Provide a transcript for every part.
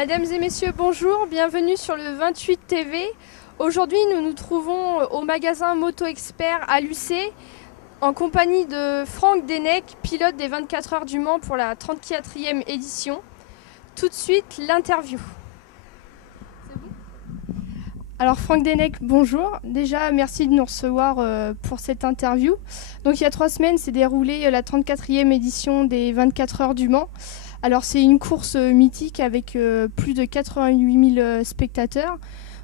Mesdames et messieurs, bonjour, bienvenue sur le 28 TV. Aujourd'hui, nous nous trouvons au magasin Moto Expert à Lucé en compagnie de Franck Denec, pilote des 24 heures du Mans pour la 34e édition. Tout de suite, l'interview. Alors Franck Denec, bonjour. Déjà, merci de nous recevoir pour cette interview. Donc il y a 3 semaines, s'est déroulée la 34e édition des 24 heures du Mans. Alors c'est une course mythique avec plus de 88 000 spectateurs.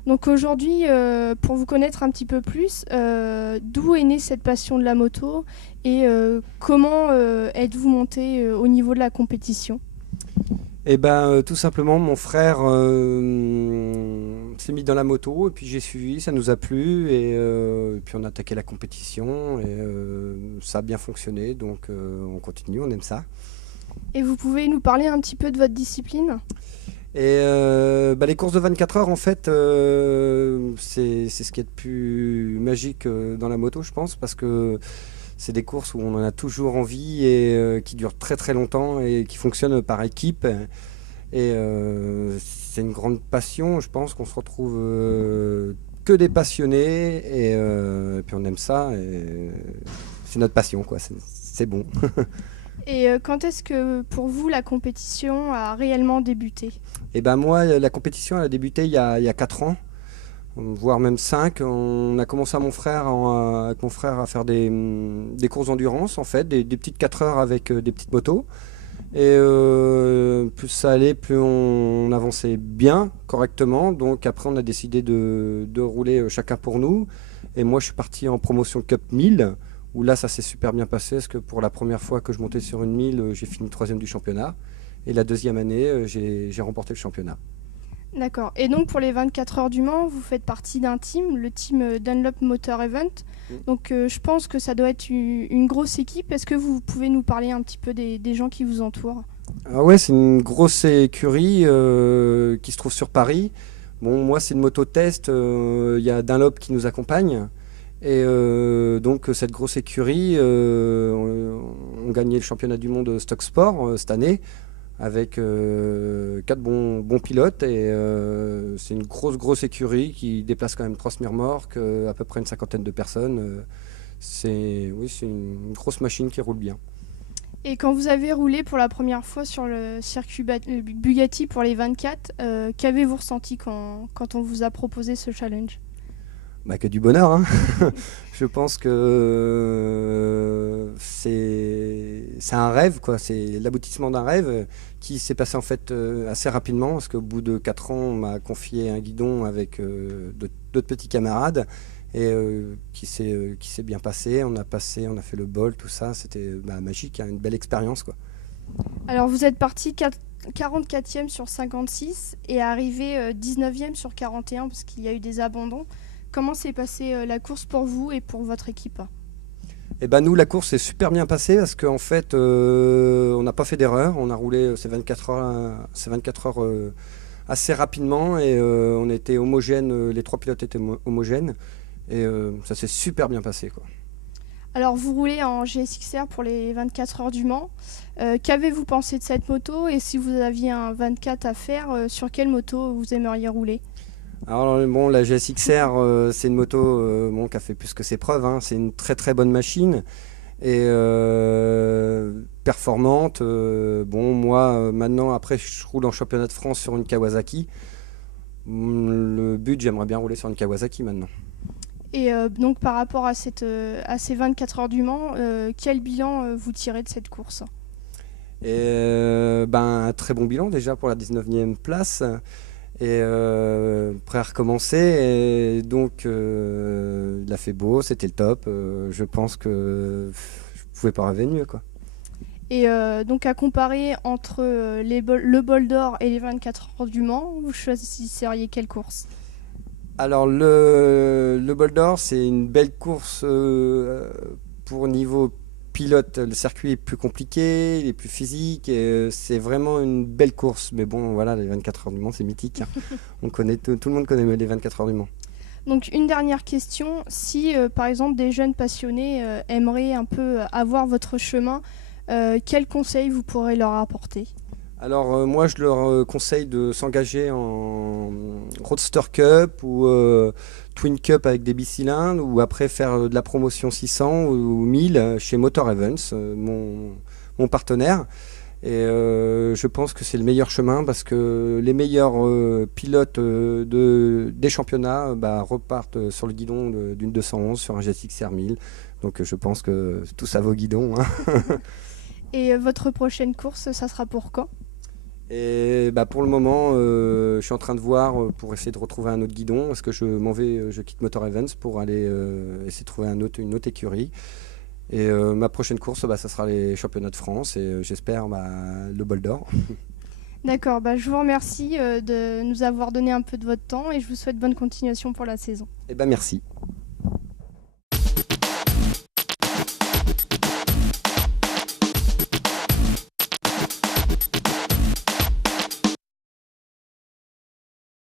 Donc aujourd'hui, pour vous connaître un petit peu plus, d'où est née cette passion de la moto et comment êtes-vous monté au niveau de la compétition ? Eh ben, tout simplement, mon frère s'est mis dans la moto et puis j'ai suivi, ça nous a plu et puis on a attaqué la compétition et ça a bien fonctionné, donc on continue, on aime ça. Et vous pouvez nous parler un petit peu de votre discipline ? Et les courses de 24 heures, en fait, c'est ce qui est de plus magique dans la moto, je pense, parce que c'est des courses où on en a toujours envie et qui durent très très longtemps et qui fonctionnent par équipe. Et c'est une grande passion, je pense qu'on se retrouve que des passionnés et puis on aime ça. Et c'est notre passion, quoi. C'est bon. Et quand est-ce que pour vous la compétition a réellement débuté ? Et ben moi, la compétition elle a débuté il y a 4 ans, voire même 5. On a commencé avec mon frère à faire des courses d'endurance, en fait, des petites 4 heures avec des petites motos. Et plus ça allait, plus on avançait bien, correctement. Donc après, on a décidé de rouler chacun pour nous. Et moi, je suis parti en promotion Cup 1000, où là, ça s'est super bien passé, parce que pour la première fois que je montais sur une 1000, j'ai fini 3e du championnat. Et la 2e année, j'ai remporté le championnat. D'accord. Et donc pour les 24 heures du Mans, vous faites partie d'un team, le team Dunlop Motor Event. Donc je pense que ça doit être une grosse équipe. Est-ce que vous pouvez nous parler un petit peu des gens qui vous entourent ? Ah ouais, c'est une grosse écurie qui se trouve sur Paris. Bon, moi, c'est une moto test. Il y a Dunlop qui nous accompagne. Et donc, cette grosse écurie, on gagnait le championnat du monde Stock Sport cette année avec 4 bons pilotes. Et c'est une grosse écurie qui déplace quand même 3 semi-remorques, à peu près une 50aine de personnes. C'est une grosse machine qui roule bien. Et quand vous avez roulé pour la première fois sur le circuit Bugatti pour les 24, qu'avez-vous ressenti quand on vous a proposé ce challenge ? Que du bonheur, hein. Je pense que c'est un rêve, quoi. C'est l'aboutissement d'un rêve qui s'est passé en fait assez rapidement, parce qu'au bout de 4 ans, on m'a confié un guidon avec d'autres petits camarades et qui s'est bien passé. On a fait le bol, tout ça. C'était magique, hein, une belle expérience, quoi. Alors vous êtes parti 44e sur 56 et arrivé 19e sur 41 parce qu'il y a eu des abandons. Comment s'est passée la course pour vous et pour votre équipe ? Eh ben nous, la course s'est super bien passée parce qu'en fait, on n'a pas fait d'erreur. On a roulé ces 24 heures assez rapidement et on était homogènes. Les 3 pilotes étaient homogènes et ça s'est super bien passé, quoi. Alors vous roulez en GSXR pour les 24 heures du Mans. Qu'avez-vous pensé de cette moto et si vous aviez un 24 à faire, sur quelle moto vous aimeriez rouler ? Alors bon, la GSXR, c'est une moto qui a fait plus que ses preuves, hein. C'est une très très bonne machine et performante. Moi, maintenant, après, je roule en championnat de France sur une Kawasaki. Le but, j'aimerais bien rouler sur une Kawasaki maintenant. Et donc par rapport à ces 24 heures du Mans, quel bilan vous tirez de cette course ? Et un très bon bilan déjà pour la 19e place. Et prêt à recommencer et donc il a fait beau, c'était le top. Je pense que je pouvais pas rêver mieux, quoi. Et donc à comparer entre le bol d'or et les 24 heures du Mans, vous choisisseriez quelle course ? Alors le bol d'or, c'est une belle course pour niveau pilote. Le circuit est plus compliqué, il est plus physique et c'est vraiment une belle course. Mais bon, voilà, les 24 heures du Mans, c'est mythique, hein. On connaît tout le monde connaît les 24 heures du Mans. Donc une dernière question, si par exemple des jeunes passionnés aimeraient un peu avoir votre chemin, quels conseils vous pourrez leur apporter ? Alors moi je leur conseille de s'engager en Roadster Cup ou Twin Cup avec des bicylindres ou après faire de la promotion 600 ou 1000 chez Motor Events, mon partenaire. Et je pense que c'est le meilleur chemin parce que les meilleurs pilotes des championnats repartent sur le guidon d'une 211 sur un GSX R1000. Donc je pense que tout ça vaut guidon, hein. Et votre prochaine course, ça sera pour quand? Et pour le moment, je suis en train de voir pour essayer de retrouver un autre guidon parce que je m'en vais, je quitte Motor Events pour aller essayer de trouver une autre écurie. Et ma prochaine course, ça sera les championnats de France et j'espère le bol d'or. D'accord, je vous remercie de nous avoir donné un peu de votre temps et je vous souhaite bonne continuation pour la saison. Et merci.